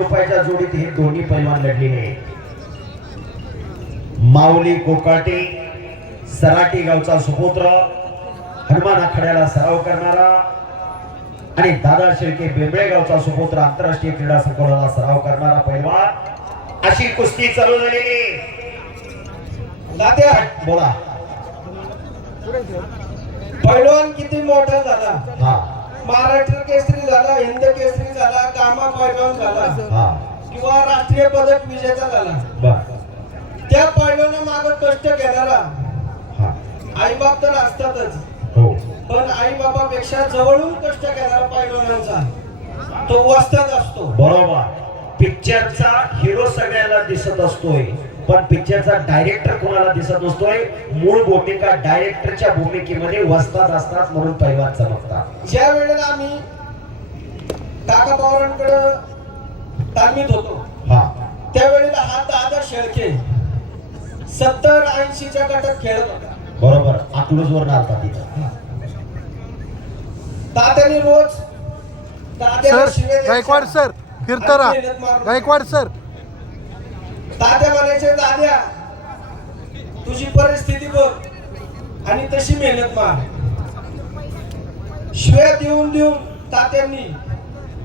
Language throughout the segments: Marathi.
रुपयाच्या जोडीत हे दोन्ही पैलवान लढलेले आहेत. माऊली कोकाटे सराटी गावचा सुपुत्र, हनुमान आखाड्याला सराव करणारा आणि दादा शेळके बेंबळे गावचा सुपुत्र, आंतरराष्ट्रीय क्रीडा संकुलाला सराव करणारा पैलवान, अशी कुस्ती चालू झालेली. दाद्या बोला. पैलवान किती मोठा झाला. हा महाराष्ट्र केसरी झाला, हिंद केसरी झाला, कामा पैलवान झाला हा किंवा राष्ट्रीय पदक विजेता झाला. बर. त्या पैलवाना मागे कष्ट घेणारा हा आई बाप तर असतातच, हो पण आई बाबापेक्षा जवळून कष्ट घेणारा पैलवानांचा तो वस्ताद असतो. बरोबर. पिक्चरचा हिरो सगळ्याला दिसत असतोय, पण पिक्चरचा डायरेक्टर कोणाला दिसत नसतोय. मूळ भूमिका डायरेक्टरच्या भूमिकेमध्ये वस्ताद असतात म्हणून पैलवान चमकतात. ज्या वेळेला आम्ही काका पवारांकडे तालमीत होतो, हा त्यावेळेला हा दादा शेळके 70-80च्या गटात खेळत होता. बरोबर. अकलूज वर आलता तिथं. दादानी रोज दाद्याला शिव्या सर द्यायच्या. गायकवाड सर फिरतारा गायकवाड सर दाद्या म्हणायचे, दाद्या तुझी परिस्थिती बघ आणि तशी मेहनत मार. शिव्या देऊन देऊन तात्यांनी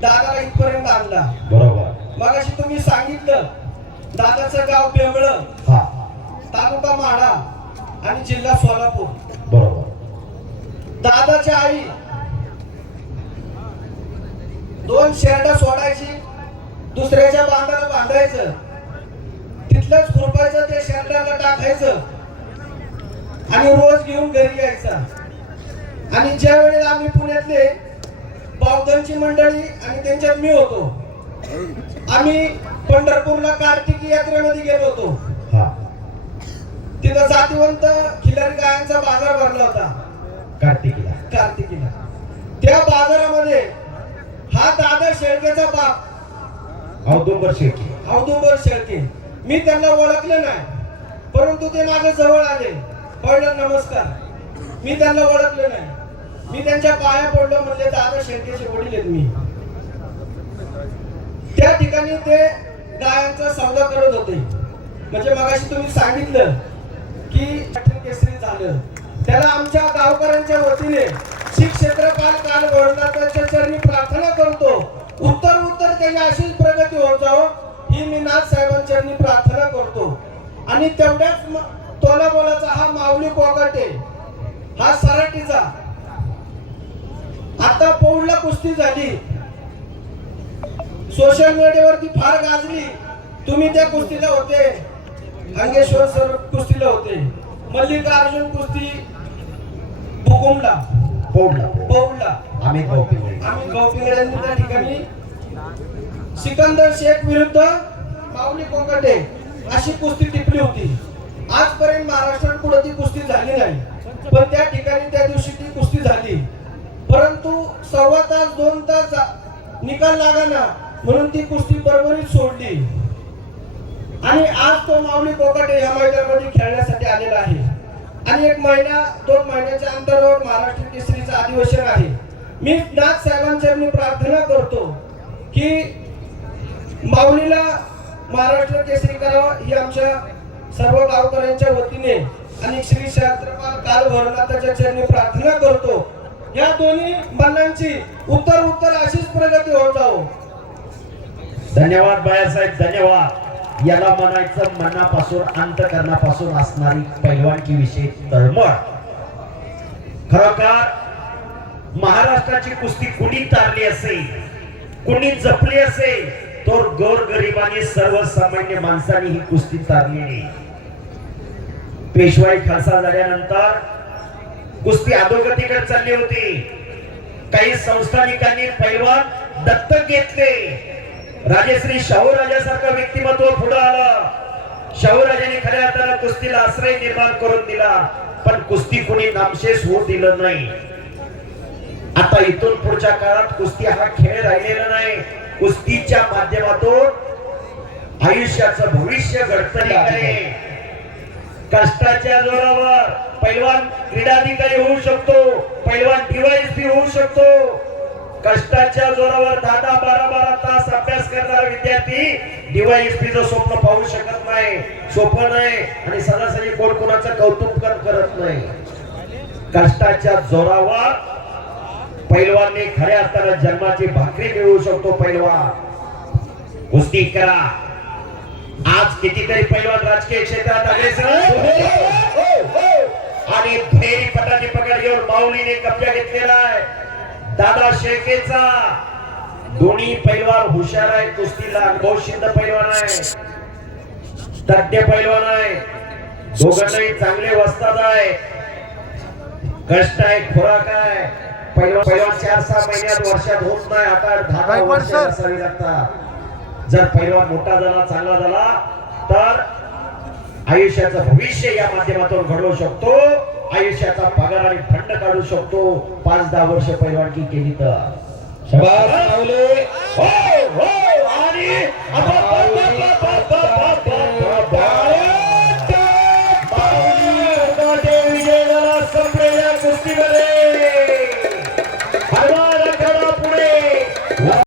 दादाला इथपर्यंत आणला. बरोबर. मगाशी तुम्ही सांगितलं दादाचं गाव बेंबळ, हा तालुका माढा आणि जिल्हा सोलापूर. बरोबर. दादाची आई 2 शेरडा सोडायची, दुसऱ्याच्या बांधाला बांधायचं, तिथलंच खुरपायचं, ते शेरड्याला टाकायचं आणि रोज घेऊन घरी यायचा. आणि ज्या वेळेला आम्ही पुण्यातले बावधनची मंडळी आणि त्यांच्यात मी होतो, आम्ही पंढरपूरला कार्तिकी यात्रेमध्ये गेलो होतो. हा तिथं जातीवंत खिलारी गायांचा बाजार भरला होता कार्तिकीला. कार्तिकीला. त्या बाजारामध्ये हा दादा शेळकेचा बाप औदुंबर शेळके. औदुंबर शेळके, मी त्यांना ओळखलं नाही, परंतु ते माझ्या जवळ आले. पहिलं नमस्कार. मी त्यांना ओळखलं नाही, मी त्यांच्या पाया पडलो, म्हणजे दादा शेळकेचे वडील आहेत मी. त्या ठिकाणी ते गायांचा सौदा करत होते. म्हणजे मगाशी तुम्ही सांगितलं की केसरी झालं, त्याला आमच्या गावकऱ्यांच्या वतीने श्री क्षेत्रपाल काल वरदाच्या चरणी प्रार्थना करतो, उत्तर त्याची अशीच प्रगती होत जाओ, ही मी नाथ साहेबांचरणी प्रार्थना करतो. आणि तेवढ्याच तोला बोलाचा हा माऊली कोकाटे, हा सराटीचा, आता पौडला कुस्ती झाली, सोशल मीडियावरती फार गाजली. तुम्ही त्या कुस्तीला होते, अंगेश्वर सर कुस्तीला होते, मल्लिकार्जुन कुस्ती बुकुमला पौडला आम्ही गोपिंगळे. आम्ही गौपिंगळ्यांनी त्या ठिकाणी सिकंदर शेख विरुद्ध माऊली कोकाटे अशी कुस्ती टिपली होती. आजपर्यंत महाराष्ट्रात कुठे ती कुस्ती झाली नाही, पण त्या ठिकाणी त्या दिवशी ती कुस्ती झाली. परंतु 1.25 तास 2 तास निकाल लागाना म्हणून ती कुस्ती बरोबरीच सोडली. आणि आज तो माऊली कोकाटे या मैदानामध्ये खेळण्यासाठी आलेला आहे. आणि 1 महिना 2 महिन्याच्या अंतरावर महाराष्ट्र केसरीचं अधिवेशन आहे. मी नाथ साहेबांचरणी प्रार्थना करतो की माऊलीला महाराष्ट्र केसरी करावा, ही आमच्या सर्व गावकऱ्यांच्या वतीने आणि श्री क्षेत्रपाल काल भरनाथाच्या चरणी प्रार्थना करतो. या दोन्ही बंधांची उत्तर अशीच प्रगती होत जाओ. धन्यवाद बाळासाहेब, धन्यवाद. याला म्हणायचं मनापासून अंतकरणापासून असणारी पैलवानकी विषयी तळमळ. खरोखर महाराष्ट्राची कुस्ती कुणी तारली असेल, कुणी जपली असेल, तर गोरगरिबांनी सर्वसामान्य माणसांनी ही कुस्ती तारलेली. पेशवाई खालसा झाल्यानंतर कुस्ती अधोगतीकडे चालली होती. काही संस्थानिकांनी पैलवान दत्तक घेतले. राजेश्री शाहूराजासारखं व्यक्तिमत्व पुढे आलं. शाहूराजांनी खऱ्या अर्थानं कुस्तीला आश्रय निर्माण करून दिला, पण कुस्ती कोणी नामशेष होऊ दिलं नाही. आता इथून पुढच्या काळात कुस्ती हा खेळ राहिलेला नाही. कुस्तीच्या माध्यमातून आयुष्याचं भविष्य घडतंय आहे. कष्टाच्या जोरावर पैलवान क्रीडाधिकारी होऊ शकतो, पैलवान DYSP होऊ शकतो, कष्टाच्या जोरावर 10-12 तास अभ्यास करणारा विद्यार्थी DYSP स्वप्न पाहू शकत नाही, सोपं नाही आणि सदासरी कोण कोणाचं कौतुक करत नाही. कष्टाच्या जोरावर पैलवानने खऱ्या अर्थानं जन्माची भाकरी मिळवू शकतो. पैलवान कुस्ती करा. आज कितीतरी पैलवान राजकीय क्षेत्रात अग्रेसर आणि फेरी पटाची पकड घेऊन माऊलीने कब्जा घेतलेला आहे. दादा शेळकेचा दोन्ही पैलवान हुशार आहे. कुस्तीला अनुभवसिद्ध पैलवान आहे, तज्ञ पैलवान आहे. दोघांनाही चांगले वस्ताद आहे. कष्ट आहे, खुराक आहे. पैलवान 4-6 महिन्यात वर्षात होत नाही. आता 10 वर्ष असावी लागतात. जर पैलवान मोठा झाला, चांगला झाला तर आयुष्याचं भविष्य या माध्यमातून घडवू शकतो. आयुष्याचा पगार आणि फंड काढू शकतो. 5-10 वर्ष पैलवानकी केली तर. शाबास माऊली. हो हो आणि